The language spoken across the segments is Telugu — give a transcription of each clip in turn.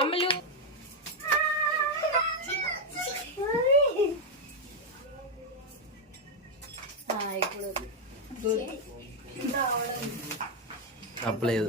అమ్మలు. ఇప్పుడు తప్పలేదు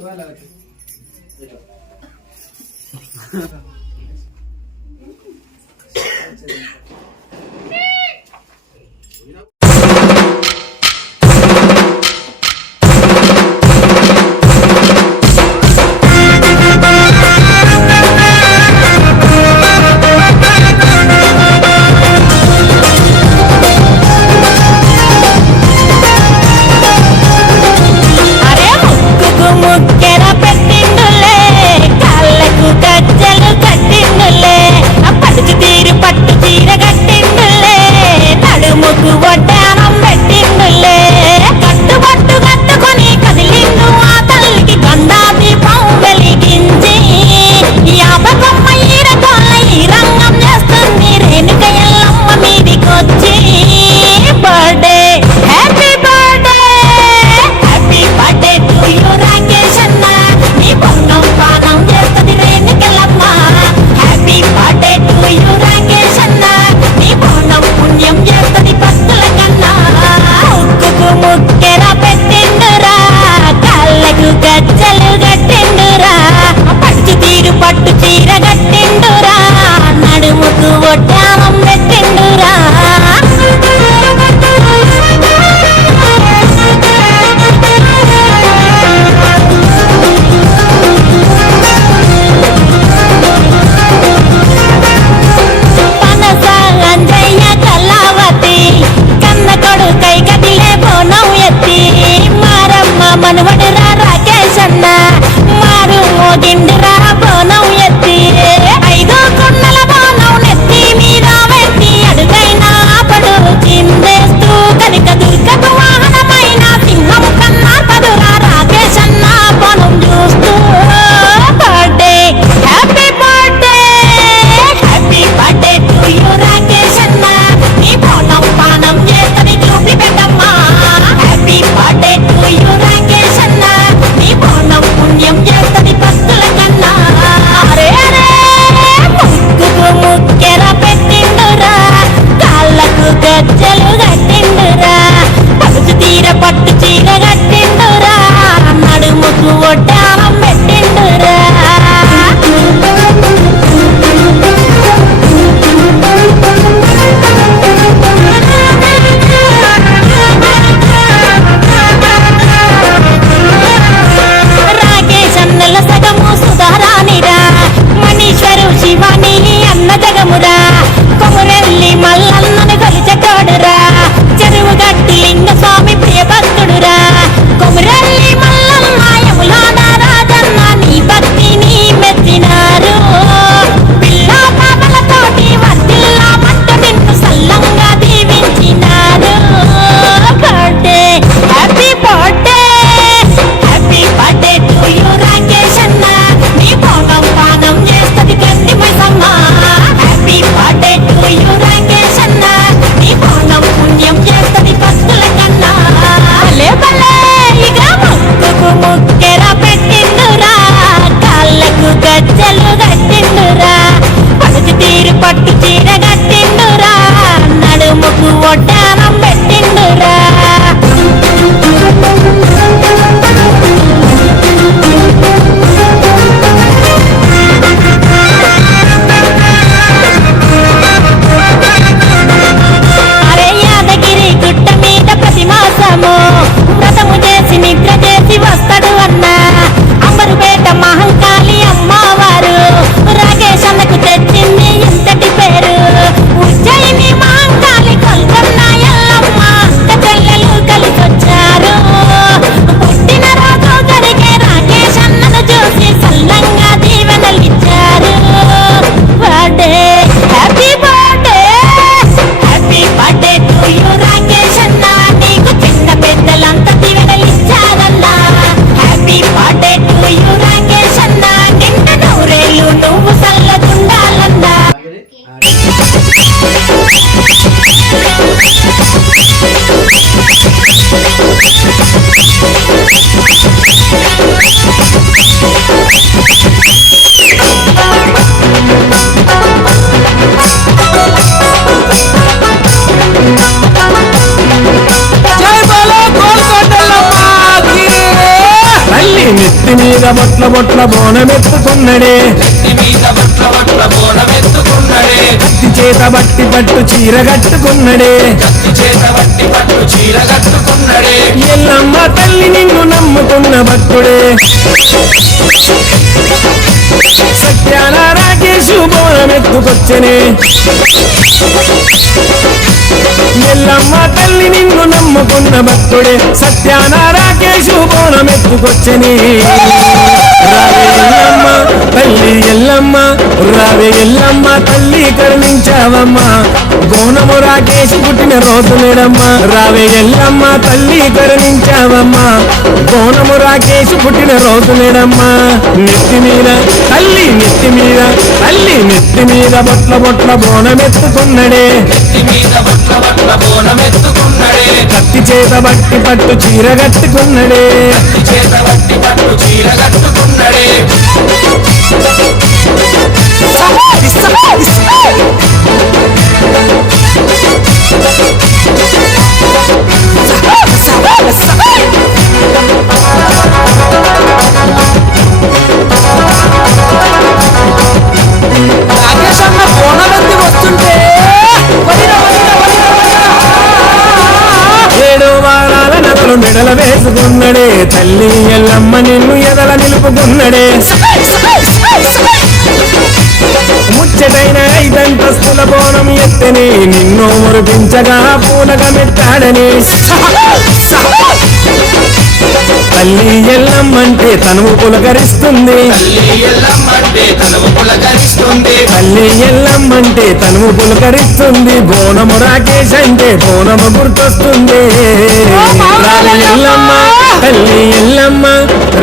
నెత్తి మీద బొట్ల బొట్ల బోనమెత్తుకున్నడే. కత్తి చేత బట్టి పట్టు చీర కట్టుకున్నడే. కత్తి చేత బట్టి పట్టు చీర కట్టుకున్నడే. ఎల్లమ్మ తల్లి నిన్ను నమ్ముకున్న భక్తుడే. సత్యాన రాకేశు బోనమెత్తుకొచ్చనే. ఎల్లమ్మ తల్లి నిన్ను నమ్ముకున్న భక్తుడే. సత్యాన రాకేశు బోనమెత్తుకొచ్చని రావే ఎల్లమ్మ తల్లి ఎల్లమ్మ రావే ఎల్లమ్మ తల్లి కరుణించావమ్మా. గోనము రాకేసి పుట్టిన రోజు నేడమ్మా రావే ఎల్లమ్మ తల్లి కరుణించావమ్మా. గోనము రాకేసి పుట్టిన రోజు నేడమ్మా నెత్తి మీద తల్లి నెత్తి మీద తల్లి నెత్తి మీద బొట్ల బొట్ల బోనమెత్తుకున్నడే. నెత్తి మీద బొట్ల బొట్ల బోనమెత్తుకున్నడే కత్తి చేత బట్టి పట్టు చీర కట్టుకున్నడే. కత్తి చేత బట్టి పట్టు చీర కట్టుకున్నడే. రాకేష్ తల్లి ఎల్లమ్మ నిన్ను ఎదల నిలుపుకున్నడే. ముచ్చటైన ఐదంతస్తుల బోనం ఎత్తనే నిన్ను మురిపించగా పూలగా మెత్తాడని తల్లి ఎల్లమ్మంటే తనువు పులకరిస్తుంది. తల్లి ఎల్లమ్మంటే తనువు పులకరిస్తుంది. బోనము రాకేష్ అంటే బోనము గుర్తొస్తుంది. ఎల్లమ్మ తల్లి ఎల్లమ్మ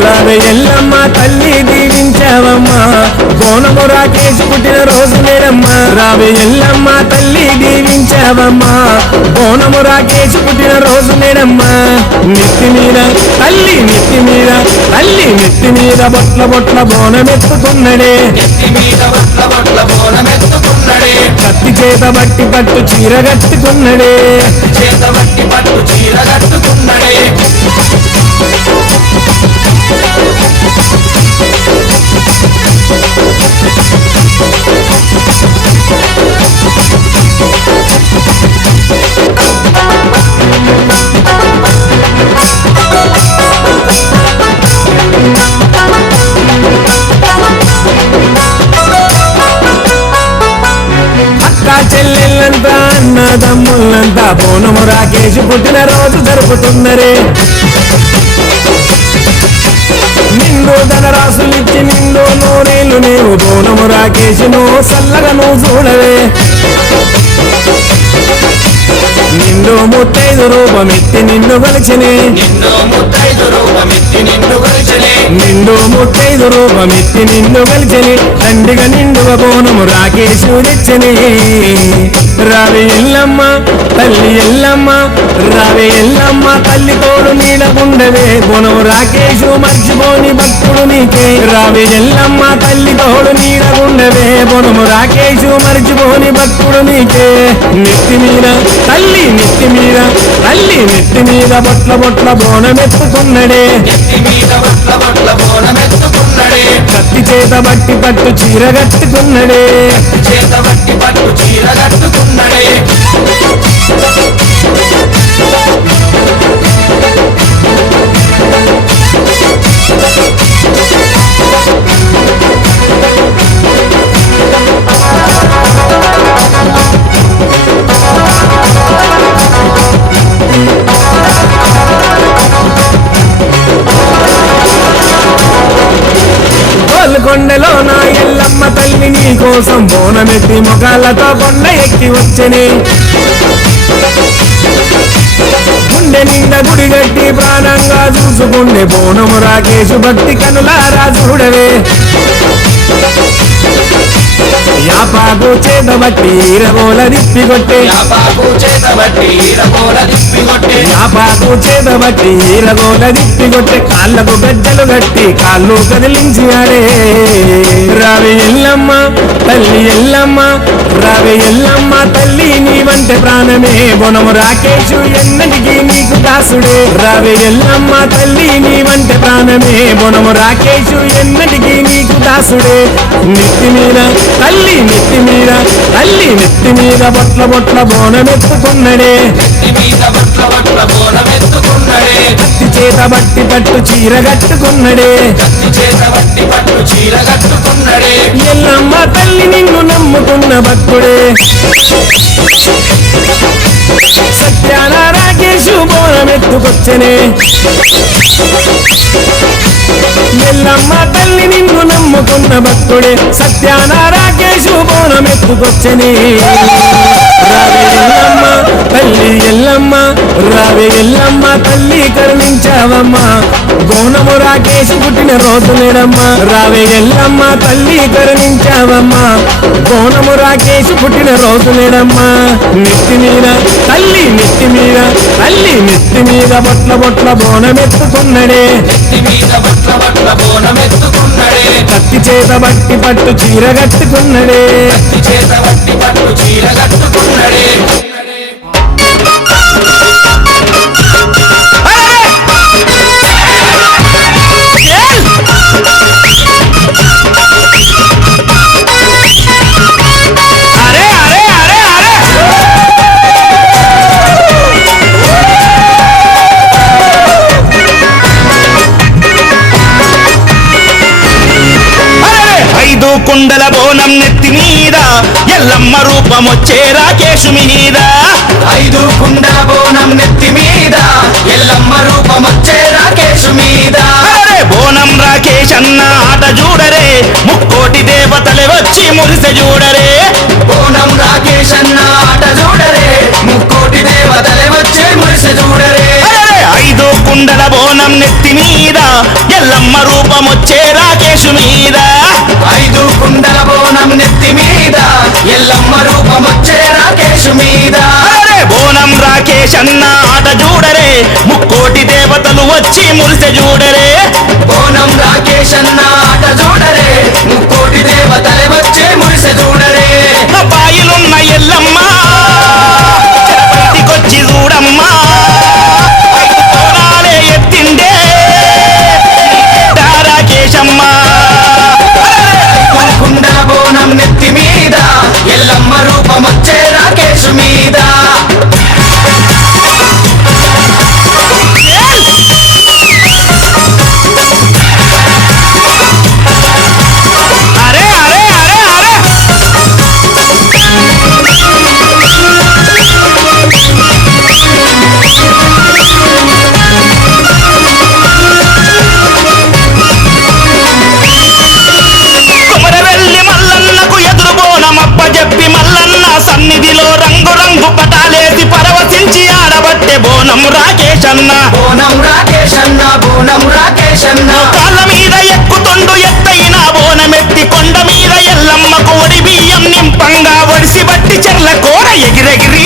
రాధ ఎల్లమ్మ తల్లి దీవించావమ్మా. బోనము రాకేష్ పుట్టిన రోజు నేనమ్మా రావి ఎల్లమ్మ తల్లి దీవించావమ్మా. కోనము రాకేష్ పుట్టిన రోజు నేనమ్మా నెత్తి మీద తల్లి నెత్తి మీద తల్లి నెత్తి మీద బొట్ల బొట్ల బోనమెత్తుకున్నడే. కత్తి చేత బట్టి పట్టు చీర కట్టుకున్నడే చేత బట్టి పట్టు చీర కట్టుకున్నడే. చెల్లెళ్ళంతా అన్నదమ్ములంతా బోనము రాకేష్ పుట్టిన రోజు జరుపుతున్నరే. నిండు ధనరాశులిచ్చి నిండు నీకు నేను బోనము రాకేషును సల్లగను చూడవే. నిన్ను ముత్తైదు రూపమెత్తి నిన్ను కొలిచినే నిన్ను ముత్తైదు రూపమెత్తి నిన్ను కొలిచలే నిండు ముట్టైదు రూపమెత్తి నిన్ను కలిచని తండ్రిగా నిండుగా బోనము రాకేశుడిచ్చని తెచ్చని. ఎల్లమ్మ తల్లి ఎల్లమ్మ రావే ఎల్లమ్మ తల్లి తోడు నీడకుండవే బోనము రాకేశు మర్చిపోని భక్తుడు నీకే. రావే ఎల్లమ్మ తల్లి తోడు నీడకుండవే బోనము రాకేశు మర్చిపోని భక్తుడు నీకే. నెత్తి మీద తల్లి నెత్తి మీద తల్లి నెత్తి మీద బొట్ల బొట్ల బోనమెత్తుకున్నడే. నెత్తి మీద బొట్ల బోనమెత్తుకున్నడే. కత్తి చేత బట్టి పట్టు చీర కట్టుకున్నడే. చేత బట్టి పట్టు చీర కట్టుకున్నడే. కోసం బోనమెత్తి మొగాళ్ళతో కొండ ఎక్కి వచ్చని. గుండె నిండా గుడిగట్టి ప్రాణంగా చూసుకుండే బోనము రాకేశు భక్తి కనులారా చూడవే. యాపాకు చేత చేత బట్టి ఈరగోల దిప్పి కొట్టే. యాపాకు చేత బట్టి ఈరగోల దిప్పి కొట్టే. యాపాకు చేత బట్టి ఈరగోల దిప్పి కొట్టే. కాళ్ళకు గజ్జలు కట్టి కాళ్ళు కదిలించి ఆడే. రావి ఎల్లమ్మ తల్లి ఎల్లమ్మ రావి ఎల్లమ్మ తల్లి నీవంటే ప్రాణమే. బొనము రాకేషు ఎన్నటికీ నీకు దాసుడే. రావి ఎల్లమ్మ తల్లి నీవంటే ప్రాణమే. బొనము రాకేషు ఎన్నటికీ నీకు దాసుడే. నెత్తి మీద తల్లి నెత్తి మీద తల్లి నెత్తి మీద బొట్ల బొట్ల బోనమెత్తుకున్నడే. నెత్తి మీద బొట్ల బొట్ల బోనమెత్తుకున్నడే. చేత బట్టి పట్టు చీర కట్టుకున్నడే. ఎల్లమ్మ తల్లి నిన్ను నమ్ముకున్న భక్తుడే. సత్యాన రాకేశు బోనమెత్తుకొచ్చనే. ఎల్లమ్మ తల్లి నిన్ను నమ్ముకున్న భక్తుడే. సత్యాన రాకేశు బోనమెత్తుకొచ్చనే. రావే తల్లి ఎల్లమ్మ రావే ఎల్లమ్మ తల్లి కరుణించావమ్మా. గోనము రాకేశు పుట్టిన రోజు నేడమ్మా రావే ఎల్లమ్మ తల్లి కరుణించావమ్మా. గోనము రాకేశు పుట్టిన రోజు నేడమ్మా నెత్తి మీద తల్లి నెత్తి మీద తల్లి నెత్తి మీద బొట్ల బొట్ల బోనమెత్తుకున్నడే. కత్తి చేత బట్టి పట్టు చీర కట్టుకున్నడే చేత బట్టి పట్టు చీర కట్టుకున్నడే. ఎల్లమ్మ రూపం వచ్చే రాకేశు మీద. ఐదు కుండల బోనం నెత్తి మీద. ఎల్లమ్మ రూపమొచ్చే రాకేశు మీద. బోనం రాకేష్ అన్న ఆట చూడరే ముక్కోటి దేవతలే వచ్చి మురిసె చూడరే బోనం రాకేష్ అన్న ఆట చూడరే ముక్కోటి దేవతలే వచ్చే మురిసె చూడరే! ఐదు కుండల బోనం నెత్తి మీద ఎల్లమ్మ రూపం వచ్చే రాకేశు మీద. ఐదు కుండల బోనం నెత్తి మీద. ఎల్లమ్మ రూపమొచ్చే రాకేశు మీద. బోనం రాకేష్ అన్న ఆట చూడరే. ముక్కోటి దేవతలు వచ్చి మురిసె చూడరే. బోనం రాకేష్ అన్న రాకేశన్న. బోనం రాకేశన్న బోనం రాకేశన్న. కాళ్ళ మీద ఎక్కుతుండు ఎత్తైన బోనమెత్తి కొండ మీద ఎల్లమ్మకు ఒడి బియ్యం నింపంగా ఒడిసి బట్టి చెర్ల కూర ఎగిరెగిరి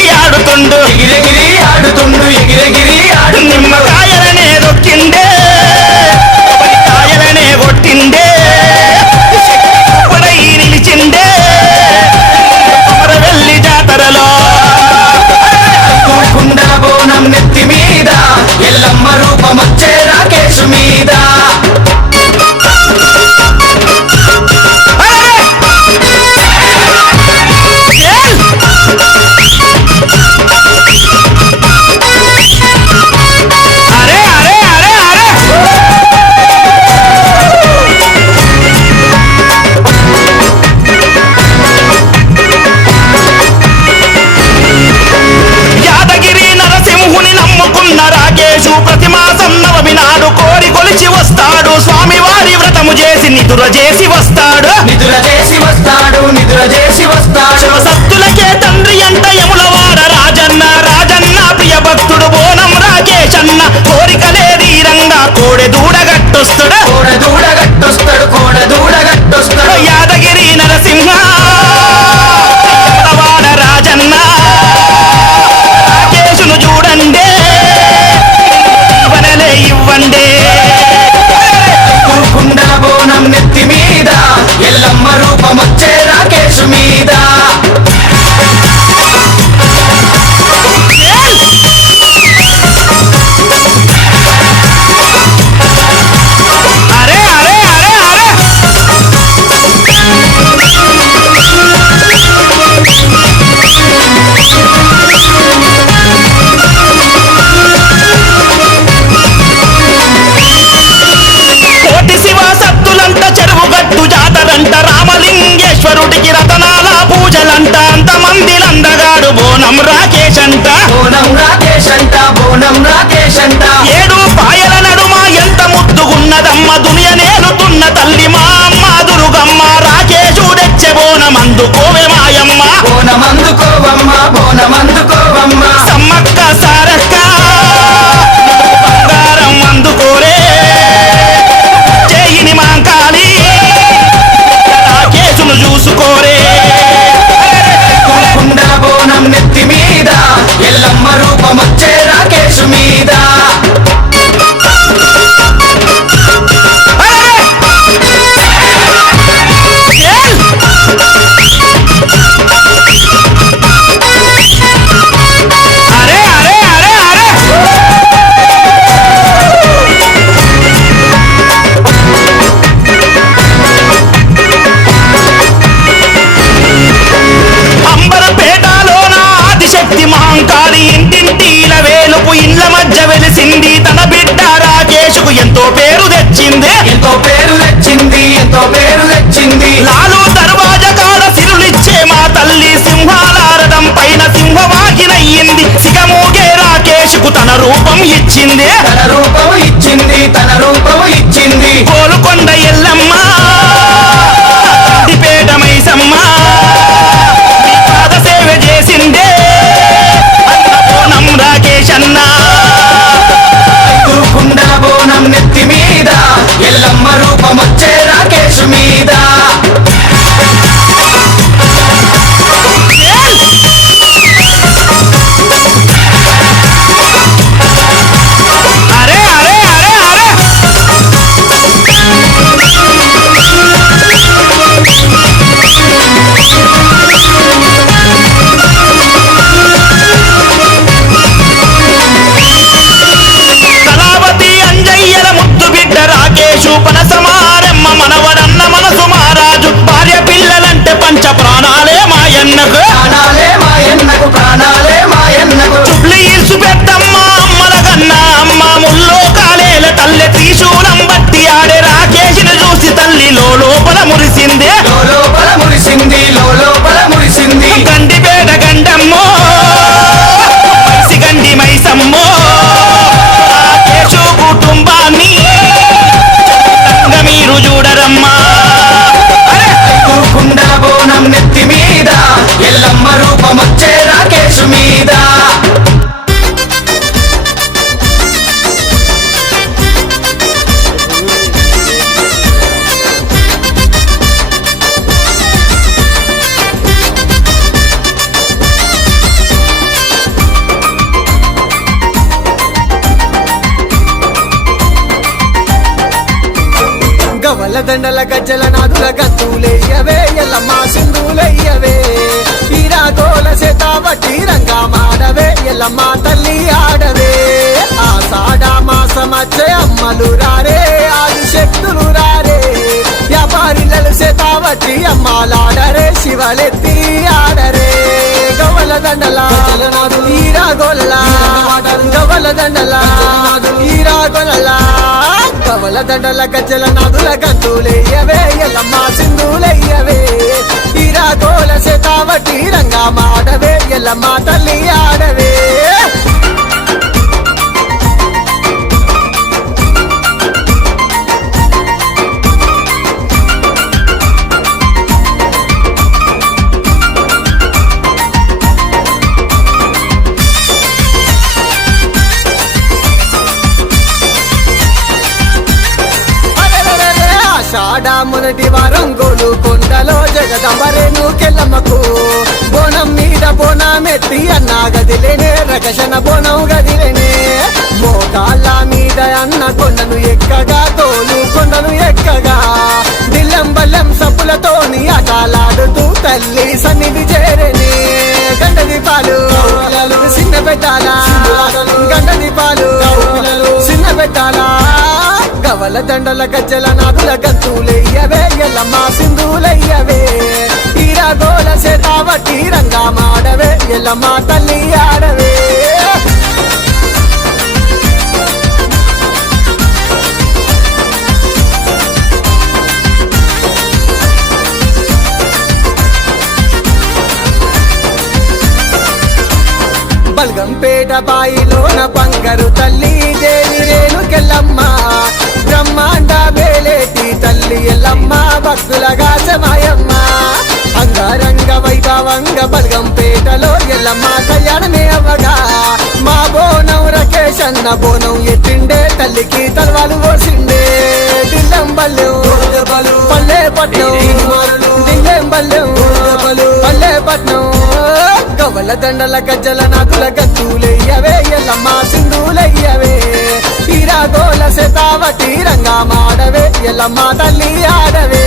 దండల గజ్జల నాదుల గంతులయ్యవే ఎల్లమ్మ సింధులయ్యవే. ఈరా గోల సేతావట్టి రంగా మాడవే ఎల్లమ్మ తల్లి ఆడవే. ఆ ఆషాఢ మాసమచ్చే అమ్మలు రారే ఆది శక్తులు రారే. వ్యాపారిలలు సేతావట్టి అమ్మాలాడరే శివలెత్తి ఆడరే. గవల దండల ఈరా గోలల గవల దండల ఈరా గోలల. కవల దండల గజ్జల నాదుల గంతులయ్యవే ఎల్లమ్మ సింధులయ్యవే. ఇరా గోల సేతావటి రంగా మాడవే ఎల్లమ్మ తల్లి ఆడవే. గదిలేనే రకషణ బోనం గదిలేనే మోకాళ్ళ మీద అన్న కొండను ఎక్కగా తోలు కొండను ఎక్కగా. దిల్లం బల్లం సప్పులతోని ఆటలాడుతూ తల్లి సన్నిధి చేరనే. గండ దీపాలు చిన్న పెట్టాలా? గండ దీపాలు చిన్న పెట్టాలా? గవల దండల గజ్జల నాదుల గంతులయ్యవే ఎల్లమ్మ సింధులయ్యవే. గోల సేతావటి రంగా మాడవే ఎల్లమ్మ తల్లి ఆడవే. బల్గంపేట బాయిలోన బంగారు తల్లి దేవి రేణుకెల్లమ్మ. బ్రహ్మాండ వేలేటి తల్లి ఎల్లమ్మ భక్తుల గాచమాయమ్మ అంగరంగ వైభవంగ బలగంపేటలో ఎల్లమ్మ కళ్యాణమే అవ్వగా మా బోనం రకేష్ అన్న బోనం ఎత్తిండే తల్లికి తలవాలు పోసిండే దిల్లం బల్లు పల్లె పట్నం దిల్లెం బల్లు పల్లె పట్నం. గవల దండల గజ్జల నాకుల గంతులయ్యవే ఎల్లమ్మ సింధులయ్యవే. గోల శతావతి రంగా మాడవే ఎల్లమ్మ తల్లి ఆడవే.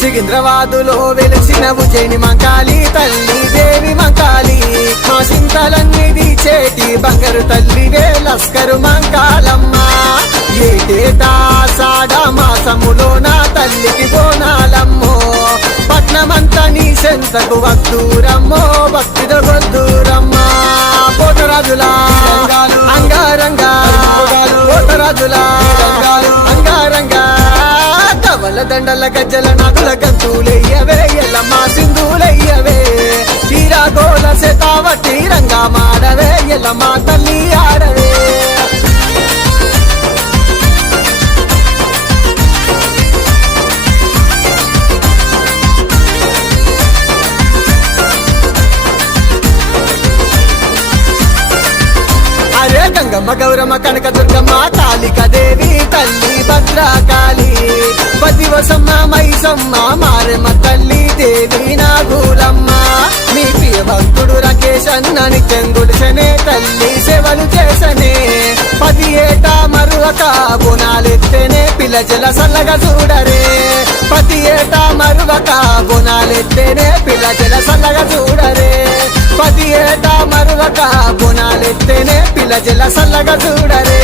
సికింద్రాబాదులో వెలిసిన ఉజ్జయిని మంకాలి తల్లి దేవి మంకాలి బంగారు తల్లివే లస్కరు మంకాలమ్మ. ఏటేటా సాడ మాసములో నా తల్లికి బోనాలమ్మో. పట్నమంతా నీ సెంతకు వద్దూరమ్మో భక్తితో గొద్దూరమ్మా పోతరాజులా అంగారంగా. పోతరాజులా అంగారంగా. కవల దండల గజ్జల నాకుల గంతులే శతావతి రంగా మాడవే ఎల్లమ్మ తల్లి ఆడవే అరే గంగమ్మ గౌరమ్మ కనక దుర్గమ్మ కాళిక దేవి తల్లి భద్రకాళి. పదివసమ్మ మైసమ్మ మారెమ్మ తల్లి దేవి నాగులమ్మ మీ ప్రియ రాకేష్ అన్న నిత్యం తల్లి సేవలు చేసనే. పది ఏటా మరువక గుణాలెత్తేనే పిల్ల జల సల్లగా చూడరే. పది ఏటా మరువక గుణాలెత్తేనే పిల్ల జల సల్లగా చూడరే. పది ఏటా మరువక బునాలెత్తేనే పిల్ల జల సల్లగా చూడరే.